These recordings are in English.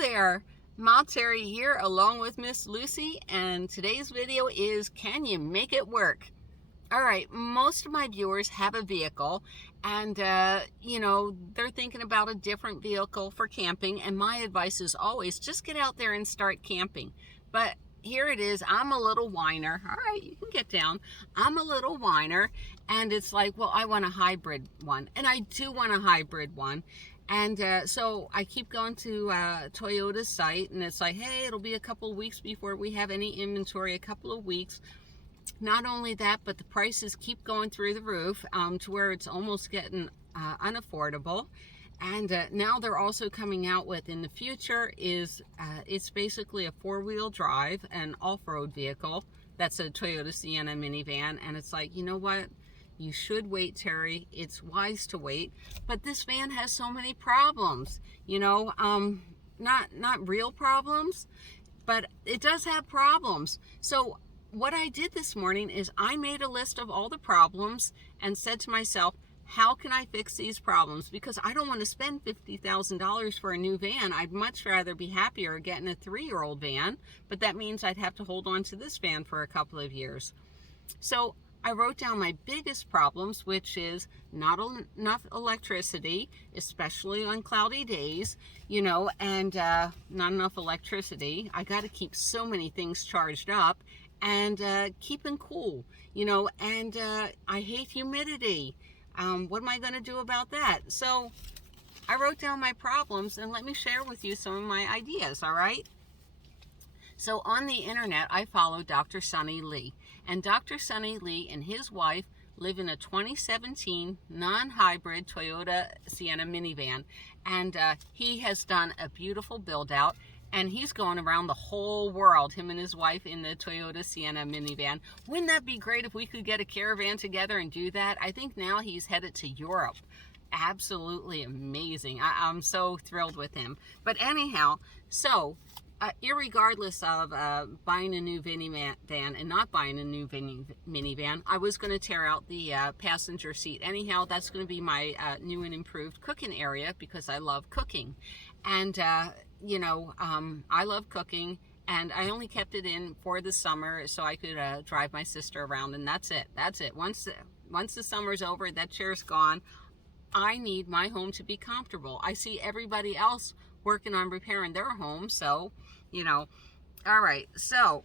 there, Mom Terry here along with Miss Lucy, and today's video is can you make it work? All right, most of my viewers have a vehicle and they're thinking about a different vehicle for camping, and my advice is always just get out there and start camping. But here it is, I'm a little whiner. All right, you can get down. I'm a little whiner, and it's like, well, I want a hybrid one, and I do want a hybrid one. And so I keep going to Toyota's site, and it's like, hey, it'll be a couple of weeks before we have any inventory, a couple of weeks. Not only that, but the prices keep going through the roof to where it's almost getting unaffordable. And now they're also coming out with, in the future, is it's basically a four-wheel drive, an off-road vehicle. That's a Toyota Sienna minivan. And it's like, you know what? You should wait, Terry. It's wise to wait. But this van has so many problems, not real problems, but it does have problems. So what I did this morning is I made a list of all the problems and said to myself, how can I fix these problems? Because I don't want to spend $50,000 for a new van. I'd much rather be happier getting a 3-year-old van, but that means I'd have to hold on to this van for a couple of years. So I wrote down my biggest problems, which is not enough electricity, especially on cloudy days, and not enough electricity. I got to keep so many things charged up, and keeping cool, and I hate humidity. What am I going to do about that? So I wrote down my problems, and let me share with you some of my ideas, all right? So on the internet, I follow Dr. Sunny Lee. And Dr. Sunny Lee and his wife live in a 2017 non-hybrid Toyota Sienna minivan. And he has done a beautiful build out. And he's going around the whole world, him and his wife, in the Toyota Sienna minivan. Wouldn't that be great if we could get a caravan together and do that? I think now he's headed to Europe. Absolutely amazing. I'm so thrilled with him. But anyhow, so irregardless of buying a new minivan and not buying a new minivan, I was going to tear out the passenger seat. Anyhow, that's going to be my new and improved cooking area because I love cooking. And I love cooking, and I only kept it in for the summer so I could drive my sister around, and that's it. That's it. Once the summer's over, that chair's gone. I need my home to be comfortable. I see everybody else working on repairing their home, so, all right. So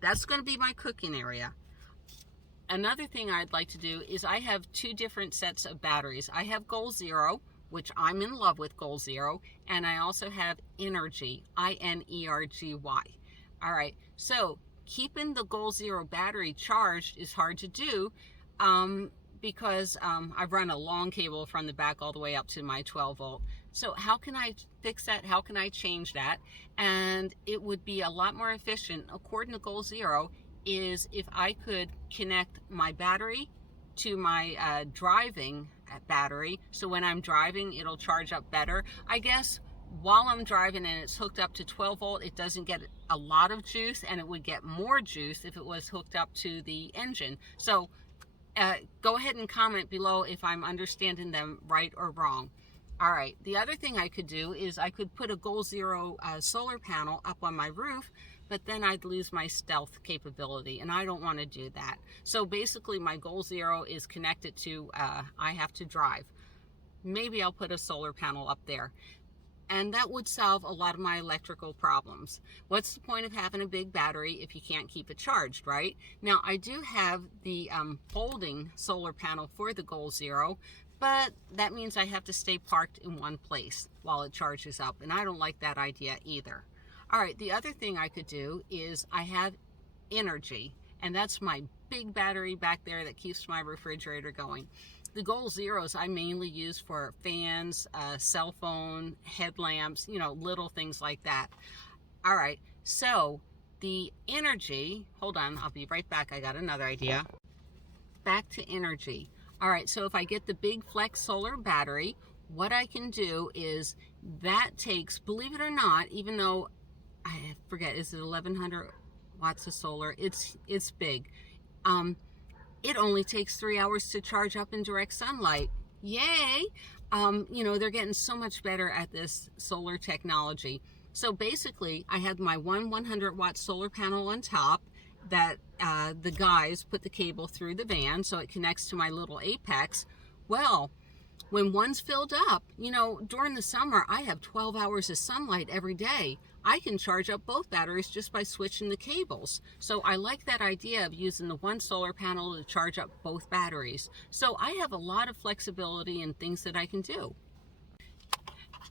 that's going to be my cooking area. Another thing I'd like to do is I have 2 different sets of batteries. I have Goal Zero, which I'm in love with Goal Zero, and I also have Energy, I-N-E-R-G-Y. All right, so keeping the Goal Zero battery charged is hard to do because I've run a long cable from the back all the way up to my 12 volt. So how can I fix that? How can I change that? And it would be a lot more efficient, according to Goal Zero, is if I could connect my battery to my driving battery, so when I'm driving it'll charge up better. I guess while I'm driving and it's hooked up to 12 volt, it doesn't get a lot of juice, and it would get more juice if it was hooked up to the engine. So go ahead and comment below if I'm understanding them right or wrong. All right, the other thing I could do is I could put a Goal Zero solar panel up on my roof, but then I'd lose my stealth capability, and I don't want to do that. So basically my Goal Zero is connected to, I have to drive. Maybe I'll put a solar panel up there. And that would solve a lot of my electrical problems. What's the point of having a big battery if you can't keep it charged, right? Now, I do have the folding solar panel for the Goal Zero, but that means I have to stay parked in one place while it charges up, and I don't like that idea either. All right, the other thing I could do is I have Energy, and that's my big battery back there that keeps my refrigerator going. The Goal Zeros I mainly use for fans, cell phone, headlamps, little things like that. All right, so the Energy, hold on, I'll be right back. I got another idea. Back to Energy. All right, so if I get the big flex solar battery, what I can do is that takes, believe it or not, even though I forget, is it 1100 watts of solar? It's big. It only takes 3 hours to charge up in direct sunlight. Yay! They're getting so much better at this solar technology. So basically, I had my 100-watt solar panel on top that the guys put the cable through the van so it connects to my little Apex. Well, when one's filled up, you know, during the summer, I have 12 hours of sunlight every day. I can charge up both batteries just by switching the cables. So I like that idea of using the one solar panel to charge up both batteries. So I have a lot of flexibility and things that I can do.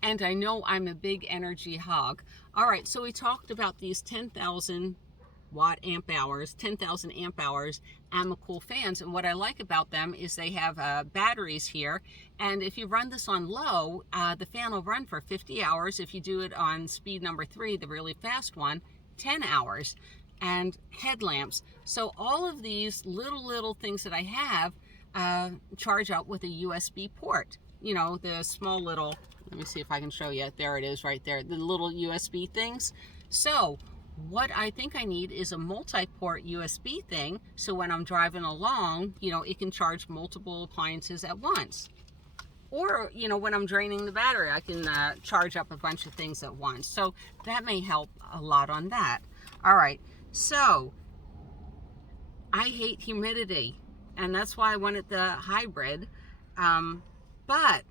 And I know I'm a big energy hog. All right, so we talked about these 10,000 amp hours Amacool fans, and what I like about them is they have batteries here, and if you run this on low, the fan will run for 50 hours. If you do it on speed number 3, the really fast one, 10 hours. And headlamps. So all of these little things that I have charge up with a USB port. You know, the small little, let me see if I can show you. There it is right there, the little USB things. So what I think I need is a multi-port USB thing, so when I'm driving along, you know, it can charge multiple appliances at once. Or, you know, when I'm draining the battery, I can charge up a bunch of things at once. So that may help a lot on that. All right, so I hate humidity, and that's why I wanted the hybrid. But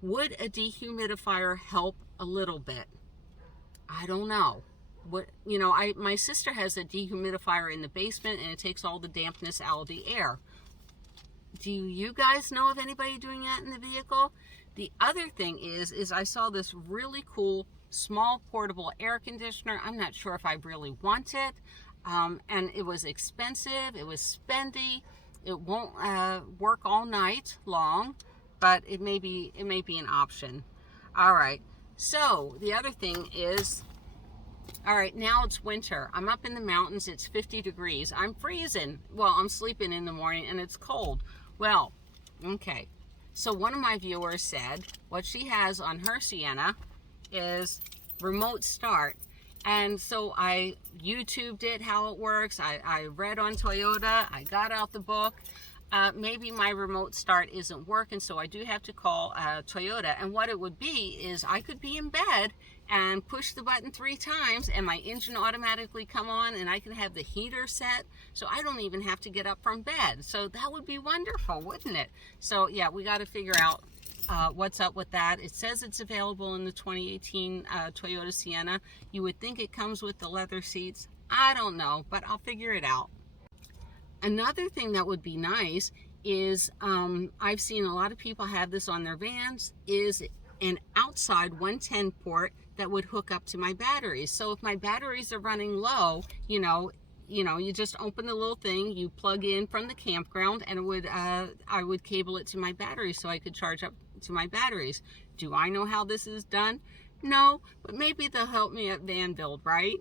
would a dehumidifier help a little bit? I don't know. What, you know, my sister has a dehumidifier in the basement, and it takes all the dampness out of the air. Do you guys know of anybody doing that in the vehicle? The other thing is I saw this really cool small portable air conditioner. I'm not sure if I really want it, and it was expensive. It was spendy. It won't work all night long, but it may be an option. All right. So the other thing is, all right, now it's winter. I'm up in the mountains. It's 50 degrees. I'm freezing. Well, I'm sleeping in the morning and it's cold. Well, okay. So one of my viewers said what she has on her Sienna is remote start. And so I YouTubed it, how it works. I read on Toyota. I got out the book. Maybe my remote start isn't working, so I do have to call Toyota. And what it would be is I could be in bed and push the button 3 times and my engine automatically come on, and I can have the heater set, so I don't even have to get up from bed. So that would be wonderful, wouldn't it? So yeah, we got to figure out what's up with that. It says it's available in the 2018 Toyota Sienna. You would think it comes with the leather seats. I don't know, but I'll figure it out. Another thing that would be nice is, I've seen a lot of people have this on their vans, is an outside 110 port that would hook up to my batteries. So if my batteries are running low, you just open the little thing, you plug in from the campground, and it would I would cable it to my batteries so I could charge up to my batteries. Do I know how this is done? No, but maybe they'll help me at van build, right?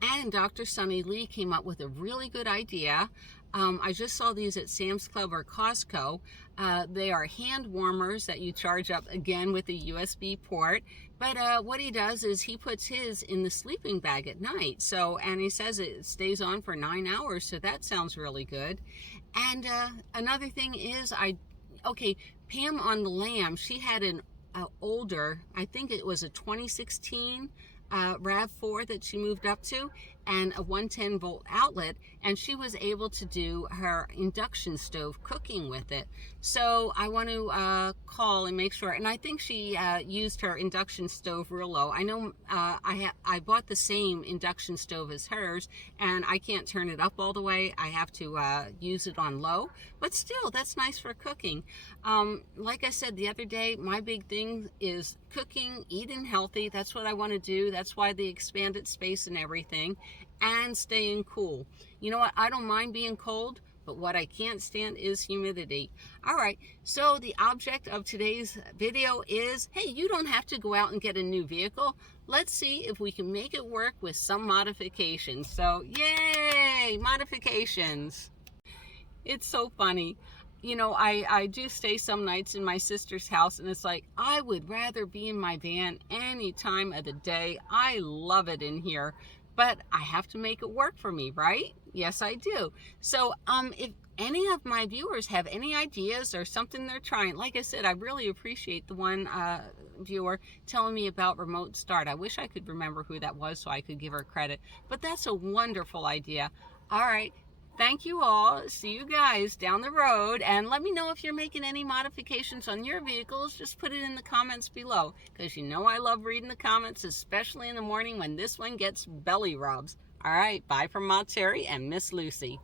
And Dr. Sunny Lee came up with a really good idea. I just saw these at Sam's Club or Costco. They are hand warmers that you charge up again with a USB port. But what he does is he puts his in the sleeping bag at night. So, and he says it stays on for 9 hours. So that sounds really good. And another thing is, Pam on the Lamb, she had an older, I think it was a 2016 RAV4 that she moved up to, and a 110 volt outlet, and she was able to do her induction stove cooking with it. So I want to call and make sure, and I think she used her induction stove real low. I know I bought the same induction stove as hers, and I can't turn it up all the way. I have to use it on low, but still, that's nice for cooking. Like I said the other day, my big thing is cooking, eating healthy. That's what I want to do. That's why the expanded space and everything, and staying cool. You know what? I don't mind being cold, but what I can't stand is humidity. All right, so the object of today's video is, hey, you don't have to go out and get a new vehicle. Let's see if we can make it work with some modifications. So, yay, modifications. It's so funny. You know, I do stay some nights in my sister's house, and it's like, I would rather be in my van any time of the day. I love it in here, but I have to make it work for me, right? Yes, I do. So, any of my viewers have any ideas or something they're trying, like I said, I really appreciate the one viewer telling me about remote start. I wish I could remember who that was so I could give her credit, but that's a wonderful idea. All right. Thank you all. See you guys down the road. And let me know if you're making any modifications on your vehicles. Just put it in the comments below, because you know I love reading the comments, especially in the morning when this one gets belly rubs. All right. Bye from Terry and Miss Lucy.